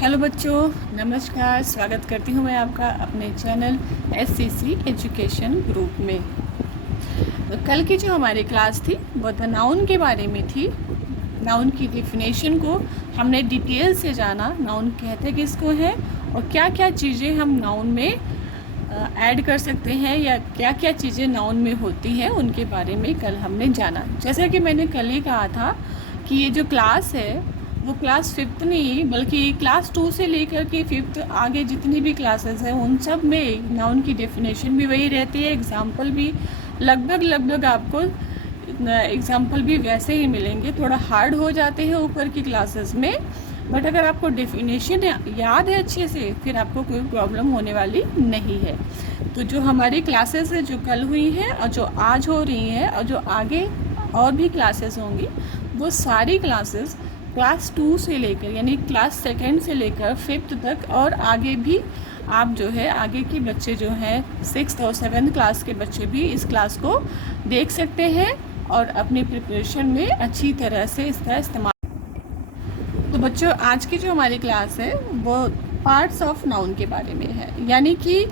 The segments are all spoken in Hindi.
हेलो बच्चों, नमस्कार। स्वागत करती हूँ मैं आपका अपने चैनल SCC एजुकेशन ग्रुप में। तो कल की जो हमारी क्लास थी वो तो नाउन के बारे में थी। नाउन की डेफिनेशन को हमने डिटेल से जाना, नाउन कहते किसको है और क्या क्या चीज़ें हम नाउन में ऐड कर सकते हैं या क्या क्या चीज़ें नाउन में होती हैं उनके बारे में कल हमने जाना। जैसा कि मैंने कल ही कहा था कि ये जो क्लास है वो क्लास 5th नहीं बल्कि क्लास 2 से लेकर के 5th आगे जितनी भी क्लासेस हैं उन सब में नाउन की डेफिनेशन भी वही रहती है। एग्जाम्पल भी लगभग आपको एग्जाम्पल भी वैसे ही मिलेंगे। थोड़ा हार्ड हो जाते हैं ऊपर की क्लासेस में, बट अगर आपको डेफिनेशन याद है अच्छे से फिर आपको कोई प्रॉब्लम होने वाली नहीं है। तो जो हमारी क्लासेस है जो कल हुई हैं और जो आज हो रही हैं और जो आगे और भी क्लासेस होंगी वो सारी क्लासेस क्लास 2 से लेकर यानी क्लास 2nd से लेकर 5th तक और आगे भी आप जो है आगे के बच्चे जो हैं 6th और 7th क्लास के बच्चे भी इस क्लास को देख सकते हैं और अपनी प्रिपरेशन में अच्छी तरह से इसका इस्तेमाल। तो बच्चों, आज की जो हमारी क्लास है वो पार्ट्स ऑफ नाउन के बारे में है, यानी कि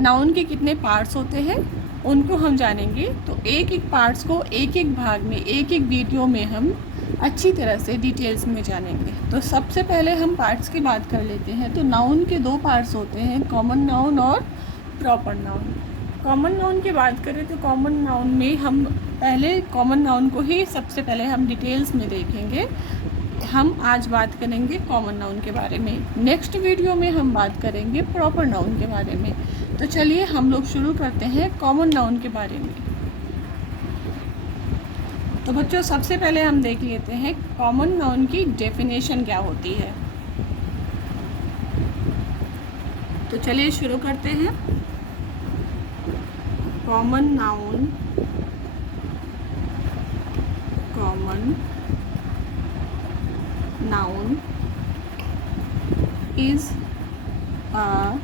नाउन के कितने पार्ट्स होते हैं उनको हम जानेंगे। तो एक एक पार्ट्स को एक एक भाग में एक एक वीडियो में हम अच्छी तरह से डिटेल्स में जानेंगे। तो सबसे पहले हम पार्ट्स की बात कर लेते हैं। तो नाउन के 2 पार्ट्स होते हैं, कॉमन नाउन और प्रॉपर नाउन। कॉमन नाउन की बात करें तो कॉमन नाउन में हम पहले कॉमन नाउन को ही सबसे पहले हम डिटेल्स में देखेंगे। हम आज बात करेंगे कॉमन नाउन के बारे में, नेक्स्ट वीडियो में हम बात करेंगे प्रॉपर नाउन के बारे में। तो चलिए हम लोग शुरू करते हैं कॉमन नाउन के बारे में। तो बच्चों, सबसे पहले हम देख लेते हैं कॉमन नाउन की डेफिनेशन क्या होती है। तो चलिए शुरू करते हैं। Common noun is a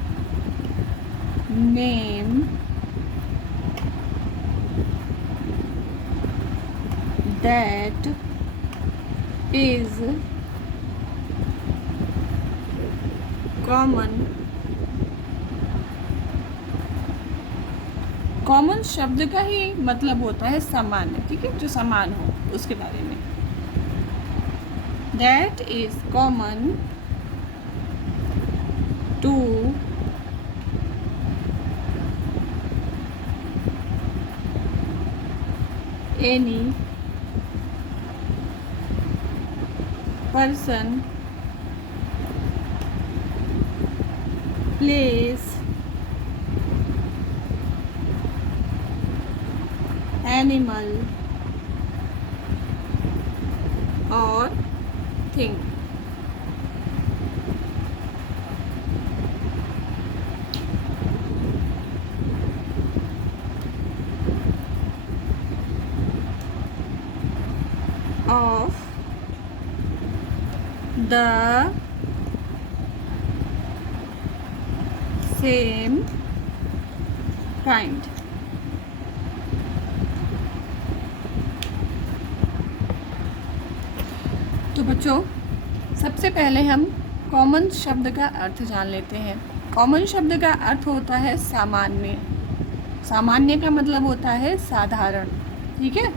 name that is common। Common शब्द का ही मतलब होता है सामान्य, ठीक है, जो समान हो उसके बारे में। That is common to any person, place, animal or thing। of the same kind। तो बच्चों, सबसे पहले हम कॉमन शब्द का अर्थ जान लेते हैं। कॉमन शब्द का अर्थ होता है सामान्य। सामान्य का मतलब होता है साधारण, ठीक है।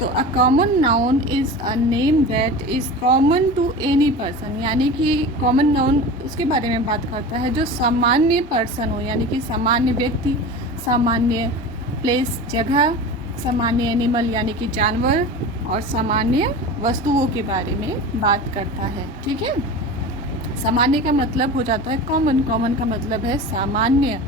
तो a common noun is a name that is common to any person, यानी कि कॉमन नाउन उसके बारे में बात करता है जो सामान्य पर्सन हो, यानी कि सामान्य व्यक्ति, सामान्य प्लेस जगह, सामान्य एनिमल यानी कि जानवर और सामान्य वस्तुओं के बारे में बात करता है, ठीक है। सामान्य का मतलब हो जाता है कॉमन, कॉमन का मतलब है सामान्य।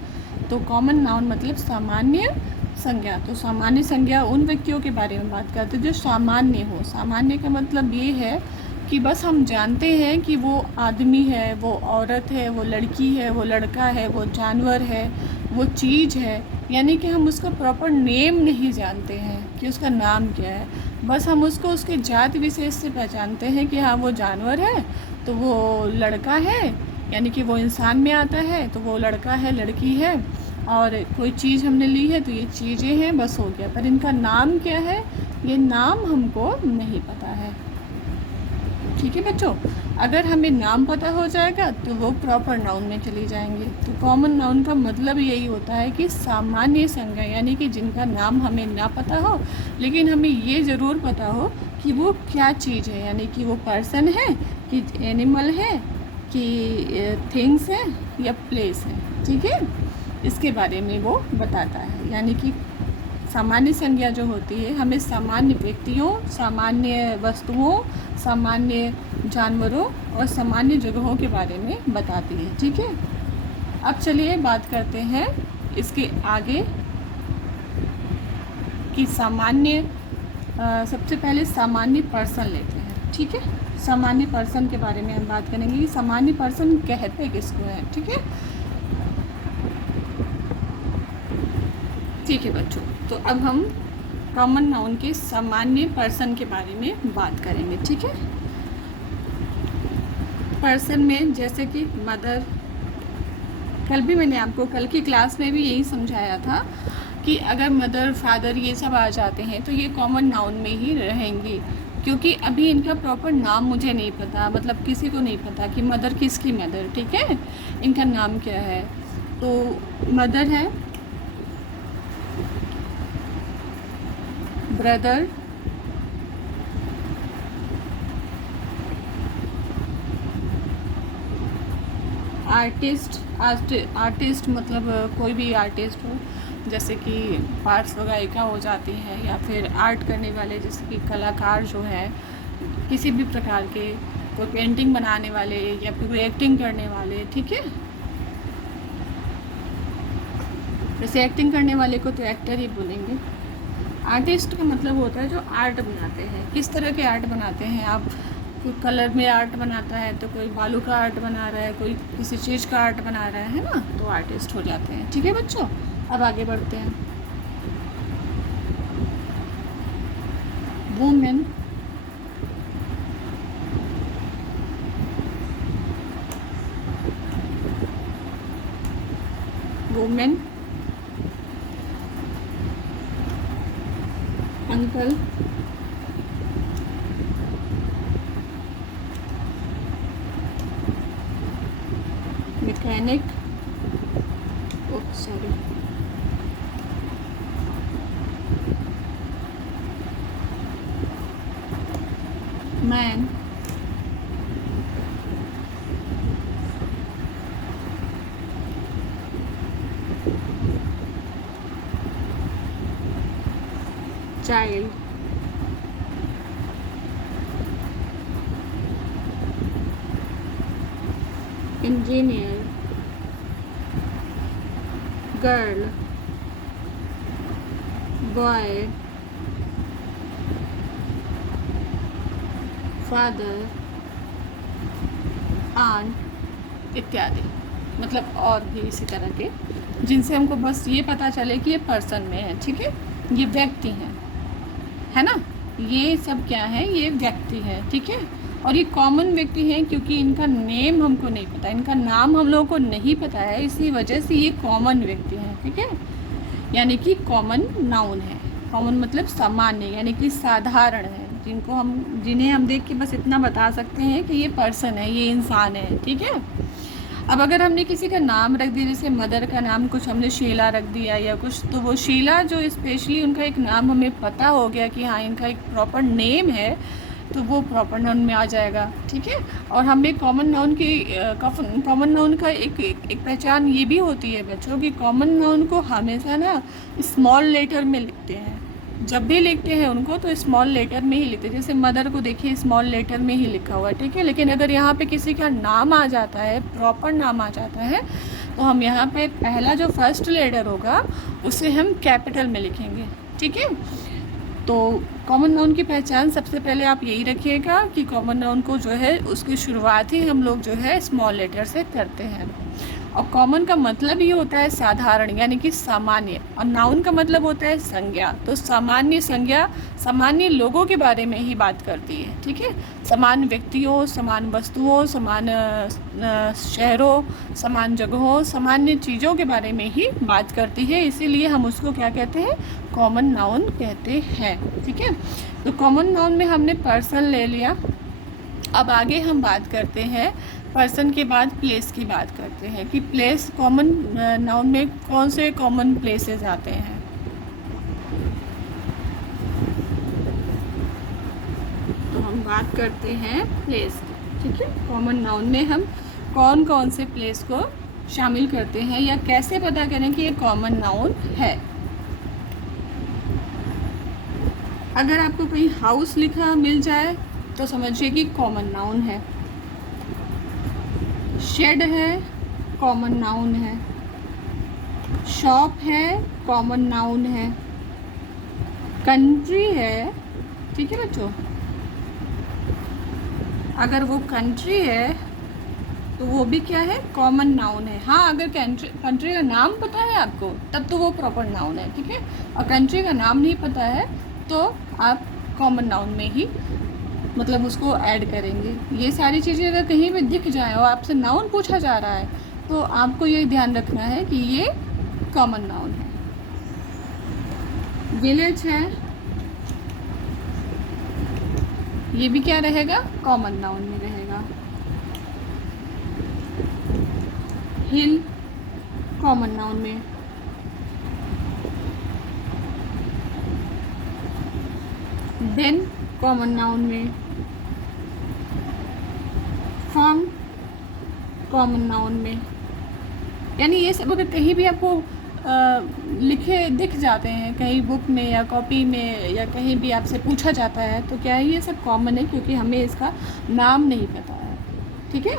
तो कॉमन नाउन मतलब सामान्य संज्ञा। तो सामान्य संज्ञा उन व्यक्तियों के बारे में बात करते हैं जो सामान्य हो। सामान्य का मतलब ये है कि बस हम जानते हैं कि वो आदमी है, वो औरत है, वो लड़की है, वो लड़का है, वो जानवर है, वो चीज़ है, यानी कि हम उसका प्रॉपर नेम नहीं जानते हैं कि उसका नाम क्या है। बस हम उसको उसके जात विशेष से पहचानते हैं कि हाँ वो जानवर है तो वो लड़का है, यानी कि वो इंसान में आता है तो वो लड़का है, लड़की है। और कोई चीज़ हमने ली है तो ये चीज़ें हैं, बस हो गया। पर इनका नाम क्या है ये नाम हमको नहीं पता है। ठीक है बच्चों। अगर हमें नाम पता हो जाएगा तो वो प्रॉपर नाउन में चली जाएंगे। तो कॉमन नाउन का मतलब यही होता है कि सामान्य संज्ञा, यानी कि जिनका नाम हमें ना पता हो लेकिन हमें ये ज़रूर पता हो कि वो क्या चीज़ है, यानी कि वो पर्सन है कि एनिमल है कि थिंग्स है या प्लेस है। ठीक है, इसके बारे में वो बताता है। यानी कि सामान्य संज्ञा जो होती है हमें सामान्य व्यक्तियों, सामान्य वस्तुओं, सामान्य जानवरों और सामान्य जगहों के बारे में बताती है। ठीक है, अब चलिए बात करते हैं इसके आगे कि सामान्य सबसे पहले सामान्य पर्सन लेते हैं। ठीक है, सामान्य पर्सन के बारे में हम बात करेंगे कि सामान्य पर्सन कहते किसको है। ठीक है, ठीक है बच्चों, तो अब हम कॉमन नाउन के सामान्य पर्सन के बारे में बात करेंगे। ठीक है, पर्सन में जैसे कि मदर, कल भी मैंने आपको कल की क्लास में भी यही समझाया था कि अगर मदर, फादर ये सब आ जाते हैं तो ये कॉमन नाउन में ही रहेंगे, क्योंकि अभी इनका प्रॉपर नाम मुझे नहीं पता, मतलब किसी को नहीं पता कि मदर किसकी मदर। ठीक है, इनका नाम क्या है। तो मदर है, ब्रदर, आर्टिस्ट मतलब कोई भी आर्टिस्ट हो, जैसे कि पार्श्व गायिका हो जाती है, या फिर आर्ट करने वाले जैसे कि कलाकार जो है किसी भी प्रकार के, कोई पेंटिंग बनाने वाले या फिर कोई एक्टिंग करने वाले। ठीक है, जैसे एक्टिंग करने वाले को तो एक्टर ही बोलेंगे। आर्टिस्ट का मतलब होता है जो आर्ट बनाते हैं। किस तरह के आर्ट बनाते हैं आप, कोई कलर में आर्ट बनाता है, तो कोई बालू का आर्ट बना रहा है, कोई किसी चीज़ का आर्ट बना रहा है ना, तो आर्टिस्ट हो जाते हैं। ठीक है बच्चों, अब आगे बढ़ते हैं। Women, women, uncle, mechanic, sorry, man, child, engineer, girl, boy, father, aunt इत्यादि, मतलब और भी इसी तरह के, जिनसे हमको बस ये पता चले कि ये पर्सन में है। ठीक है, ये व्यक्ति हैं, है ना, ये सब क्या है, ये व्यक्ति है। ठीक है, और ये कॉमन व्यक्ति हैं क्योंकि इनका नेम हमको नहीं पता, इनका नाम हम लोगों को नहीं पता है, इसी वजह से ये कॉमन व्यक्ति हैं। ठीक है, यानी कि कॉमन नाउन है। कॉमन मतलब सामान्य, यानी कि साधारण है, जिन्हें हम देख के बस इतना बता सकते हैं कि ये पर्सन है, ये इंसान है। ठीक है, अब अगर हमने किसी का नाम रख दिया, जैसे मदर का नाम कुछ हमने शीला रख दिया या कुछ, तो वो शीला जो स्पेशली उनका एक नाम हमें पता हो गया कि हाँ इनका एक प्रॉपर नेम है, तो वो प्रॉपर नाउन में आ जाएगा। ठीक है, और हमें कॉमन नाउन का एक पहचान ये भी होती है बच्चों कि कॉमन नाउन को हमेशा ना स्मॉल लेटर में लिखते हैं। जब भी लिखते हैं उनको तो स्मॉल लेटर में ही लिखते हैं। जैसे मदर को देखिए स्मॉल लेटर में ही लिखा हुआ है। ठीक है, लेकिन अगर यहाँ पे किसी का नाम आ जाता है, प्रॉपर नाम आ जाता है, तो हम यहाँ पे पहला जो फर्स्ट लेटर होगा उसे हम कैपिटल में लिखेंगे। ठीक है, तो कॉमन नाउन की पहचान सबसे पहले आप यही रखिएगा कि कॉमन नाउन को जो है उसकी शुरुआत ही हम लोग जो है स्मॉल लेटर से करते हैं। और कॉमन का मतलब ही होता है साधारण, यानी कि सामान्य, और नाउन का मतलब होता है संज्ञा। तो सामान्य संज्ञा सामान्य लोगों के बारे में ही बात करती है। ठीक है, समान व्यक्तियों, समान वस्तुओं, समान शहरों, समान जगहों, सामान्य चीज़ों के बारे में ही बात करती है, इसीलिए हम उसको क्या कहते हैं, कॉमन नाउन कहते हैं। ठीक है, तो कॉमन नाउन में हमने पर्सन ले लिया। अब आगे हम बात करते हैं पर्सन के बाद प्लेस की बात करते हैं कि प्लेस कॉमन नाउन में कौन से कॉमन प्लेसेस आते हैं। तो हम बात करते हैं प्लेस की, ठीक है। कॉमन नाउन में हम कौन कौन से प्लेस को शामिल करते हैं या कैसे पता करें कि ये कॉमन नाउन है। अगर आपको कहीं हाउस लिखा मिल जाए तो समझिए कि कॉमन नाउन है। शेड है, कॉमन नाउन है। शॉप है, कॉमन नाउन है। कंट्री है, ठीक है बच्चों, अगर वो कंट्री है तो वो भी क्या है, कॉमन नाउन है। हाँ, अगर कंट्री का नाम पता है आपको तब तो वो प्रॉपर नाउन है, ठीक है। और कंट्री का नाम नहीं पता है तो आप कॉमन नाउन में ही मतलब उसको ऐड करेंगे। ये सारी चीज़ें अगर कहीं भी दिख जाए और आपसे नाउन पूछा जा रहा है तो आपको ये ध्यान रखना है कि ये कॉमन नाउन है। विलेज है, ये भी क्या रहेगा, कॉमन नाउन में रहेगा। हिल, कॉमन नाउन में। देन, कॉमन नाउन में। फॉर्म, कॉमन नाउन में। यानी ये सब अगर कहीं भी आपको लिखे दिख जाते हैं कहीं बुक में या कॉपी में या कहीं भी आपसे पूछा जाता है तो क्या है, ये सब कॉमन है क्योंकि हमें इसका नाम नहीं पता है, ठीक है।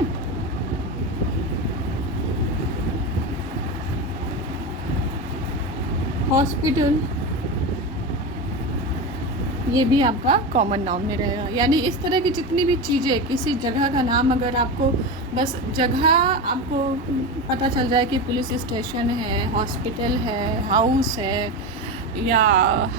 हॉस्पिटल, ये भी आपका कॉमन नाउन में रहेगा। यानी इस तरह की जितनी भी चीज़ें, किसी जगह का नाम अगर आपको बस जगह आपको पता चल जाए कि पुलिस स्टेशन है, हॉस्पिटल है, हाउस है या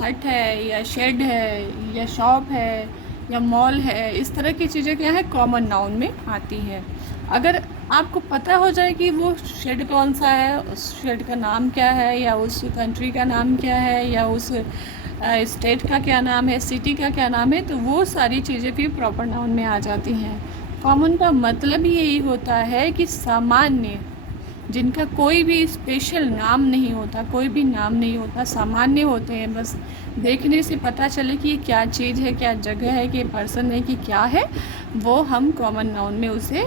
हट है या शेड है या शॉप है या मॉल है, इस तरह की चीज़ें क्या है, कॉमन नाउन में आती हैं। अगर आपको पता हो जाए कि वो शेड कौन सा है, उस शेड का नाम क्या है या उस कंट्री का नाम क्या है या उस स्टेट का क्या नाम है, सिटी का क्या नाम है, तो वो सारी चीज़ें भी प्रॉपर नाउन में आ जाती हैं। कॉमन का मतलब यही होता है कि सामान्य, जिनका कोई भी स्पेशल नाम नहीं होता, कोई भी नाम नहीं होता, सामान्य होते हैं, बस देखने से पता चले कि ये क्या चीज़ है, क्या जगह है, कि पर्सन है, कि क्या है, वो हम कॉमन नाउन में उसे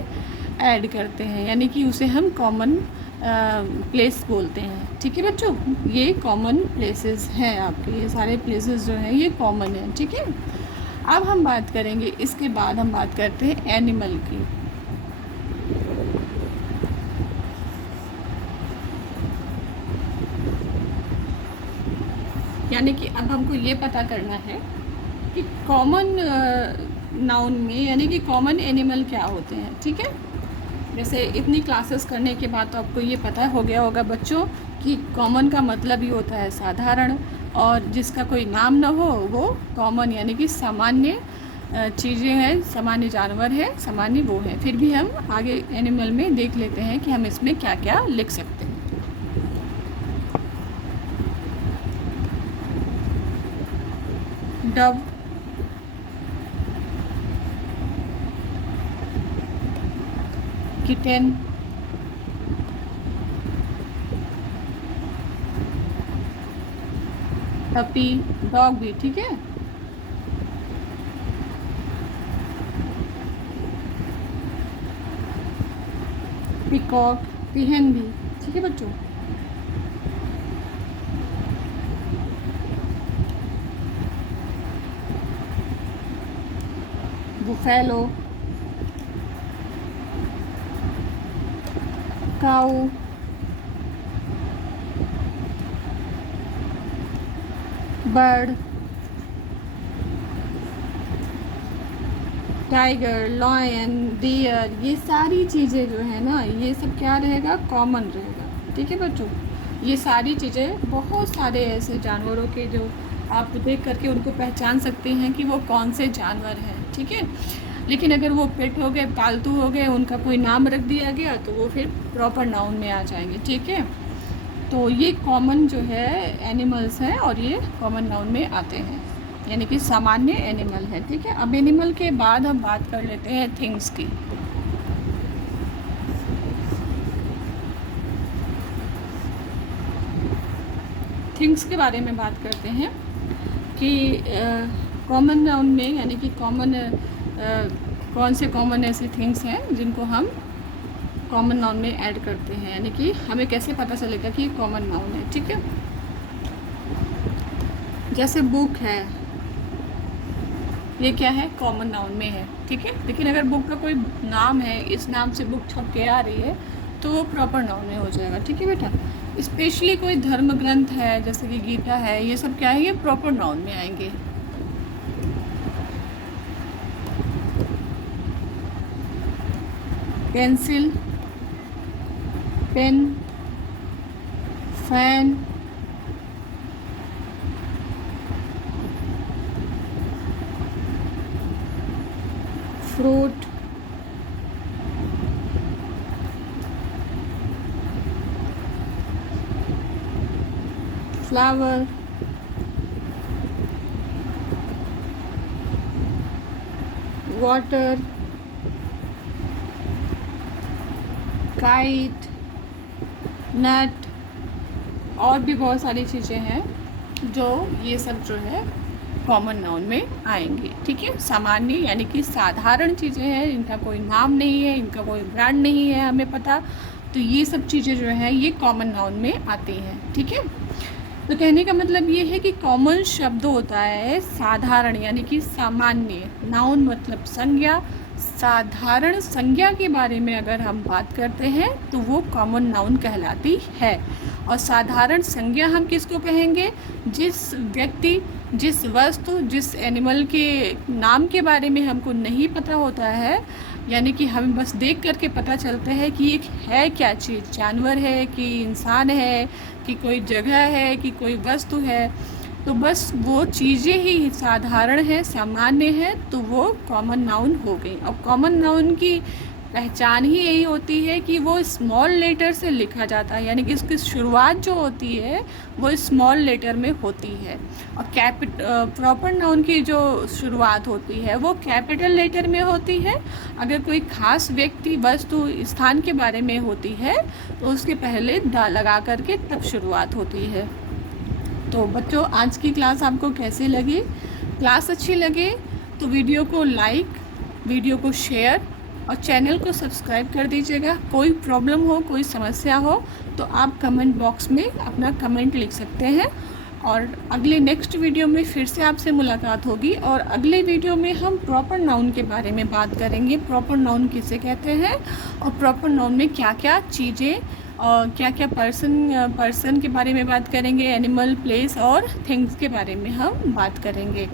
ऐड करते हैं, यानी कि उसे हम कॉमन प्लेस बोलते हैं, ठीक है बच्चों। ये कॉमन प्लेसेस हैं आपके, ये सारे प्लेसेस जो हैं ये कॉमन हैं, ठीक है। अब हम बात करेंगे, इसके बाद हम बात करते हैं एनिमल की। यानी कि अब हमको ये पता करना है कि कॉमन नाउन में यानी कि कॉमन एनिमल क्या होते हैं, ठीक है। जैसे इतनी क्लासेस करने के बाद तो आपको ये पता हो गया होगा बच्चों कि कॉमन का मतलब ही होता है साधारण, और जिसका कोई नाम ना हो वो कॉमन यानी कि सामान्य चीज़ें हैं, सामान्य जानवर है, सामान्य वो है। फिर भी हम आगे एनिमल में देख लेते हैं कि हम इसमें क्या क्या लिख सकते हैं। डव, किटन, पपी, डॉग भी, ठीक है। पिकॉक, पिहन भी, ठीक है बच्चों। बुफेलो, काऊ, बर्ड, टाइगर, लॉयन, डियर, ये सारी चीज़ें जो है ना, ये सब क्या रहेगा, कॉमन रहेगा, ठीक है बच्चों। ये सारी चीज़ें बहुत सारे ऐसे जानवरों के जो आप देख करके उनको पहचान सकते हैं कि वो कौन से जानवर हैं, ठीक है। लेकिन अगर वो पेट हो गए, पालतू हो गए, उनका कोई नाम रख दिया गया तो वो फिर प्रॉपर नाउन में आ जाएंगे, ठीक है। तो ये कॉमन जो है एनिमल्स हैं और ये कॉमन नाउन में आते हैं। यानी कि सामान्य एनिमल है। ठीक है, अब एनिमल के बाद हम बात कर लेते हैं थिंग्स की। थिंग्स के बारे में बात करते हैं कि कॉमन नाउन में यानी कि कौन से कॉमन ऐसे थिंग्स हैं जिनको हम कॉमन नाउन में ऐड करते हैं, यानी कि हमें कैसे पता चलेगा कि कॉमन नाउन है। ठीक है, जैसे बुक है, ये क्या है, कॉमन नाउन में है। ठीक है, लेकिन अगर बुक का कोई नाम है, इस नाम से बुक छप के आ रही है, तो वो प्रॉपर नाउन में हो जाएगा। ठीक है बेटा, स्पेशली कोई धर्म ग्रंथ है जैसे कि गीता है, ये सब क्या है, ये प्रॉपर नाउन में आएंगे। Pencil, pen, fan, fruit, flower, water, kite, nut, और भी बहुत सारी चीज़ें हैं जो ये सब जो है कॉमन नाउन में आएंगे। ठीक है, सामान्य यानी कि साधारण चीज़ें हैं, इनका कोई नाम नहीं है, इनका कोई ब्रांड नहीं है हमें पता, तो ये सब चीज़ें जो है ये कॉमन नाउन में आती हैं। ठीक है, तो कहने का मतलब ये है कि कॉमन शब्द होता है साधारण यानी कि सामान्य, नाउन मतलब संज्ञा, साधारण संज्ञा के बारे में अगर हम बात करते हैं तो वो कॉमन नाउन कहलाती है। और साधारण संज्ञा हम किसको कहेंगे, जिस व्यक्ति, जिस वस्तु, जिस एनिमल के नाम के बारे में हमको नहीं पता होता है, यानी कि हमें बस देख करके पता चलता है कि एक है क्या चीज़, जानवर है कि इंसान है कि कोई जगह है कि कोई वस्तु है, तो बस वो चीज़ें ही साधारण है, सामान्य है, तो वो कॉमन नाउन हो गई। और कॉमन नाउन की पहचान ही यही होती है कि वो स्मॉल लेटर से लिखा जाता है, यानी कि इसकी शुरुआत जो होती है वो स्मॉल लेटर में होती है। और प्रॉपर नाउन की जो शुरुआत होती है वो कैपिटल लेटर में होती है। अगर कोई खास व्यक्ति, वस्तु, स्थान के बारे में होती है तो उसके पहले द लगा करके तब शुरुआत होती है। तो बच्चों, आज की क्लास आपको कैसी लगी? क्लास अच्छी लगे तो वीडियो को लाइक, वीडियो को शेयर और चैनल को सब्सक्राइब कर दीजिएगा। कोई प्रॉब्लम हो, कोई समस्या हो तो आप कमेंट बॉक्स में अपना कमेंट लिख सकते हैं। और अगले नेक्स्ट वीडियो में फिर से आपसे मुलाकात होगी और अगले वीडियो में हम प्रॉपर नाउन के बारे में बात करेंगे। प्रॉपर नाउन किसे कहते हैं और प्रॉपर नाउन में क्या क्या चीज़ें और क्या क्या पर्सन के बारे में बात करेंगे, एनिमल, प्लेस और थिंग्स के बारे में हम बात करेंगे।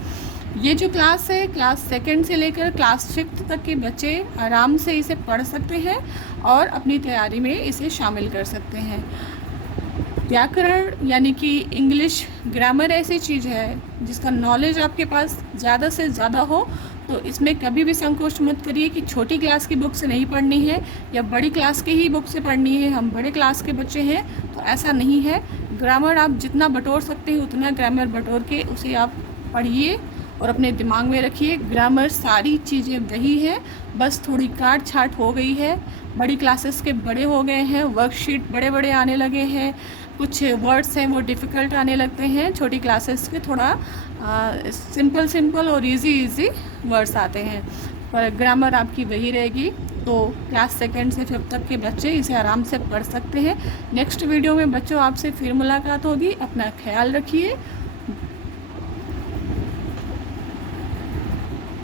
ये जो क्लास है, क्लास 2 से लेकर क्लास 5 तक के बच्चे आराम से इसे पढ़ सकते हैं और अपनी तैयारी में इसे शामिल कर सकते हैं। व्याकरण यानी कि इंग्लिश ग्रामर ऐसी चीज़ है जिसका नॉलेज आपके पास ज़्यादा से ज़्यादा हो, तो इसमें कभी भी संकोच मत करिए कि छोटी क्लास की बुक से नहीं पढ़नी है या बड़ी क्लास की ही बुक से पढ़नी है, हम बड़े क्लास के बच्चे हैं, तो ऐसा नहीं है। ग्रामर आप जितना बटोर सकते हैं उतना ग्रामर बटोर के उसे आप पढ़िए और अपने दिमाग में रखिए। ग्रामर सारी चीज़ें वही है, बस थोड़ी काट छाट हो गई है। बड़ी क्लासेस के बड़े हो गए हैं, वर्कशीट बड़े बड़े आने लगे हैं, कुछ वर्ड्स हैं वो डिफ़िकल्ट आने लगते हैं। छोटी क्लासेस के थोड़ा सिंपल और इजी वर्ड्स आते हैं, पर ग्रामर आपकी वही रहेगी। तो क्लास 2 से 5 तक के बच्चे इसे आराम से पढ़ सकते हैं। नेक्स्ट वीडियो में बच्चों आपसे फिर मुलाकात होगी। अपना ख्याल रखिए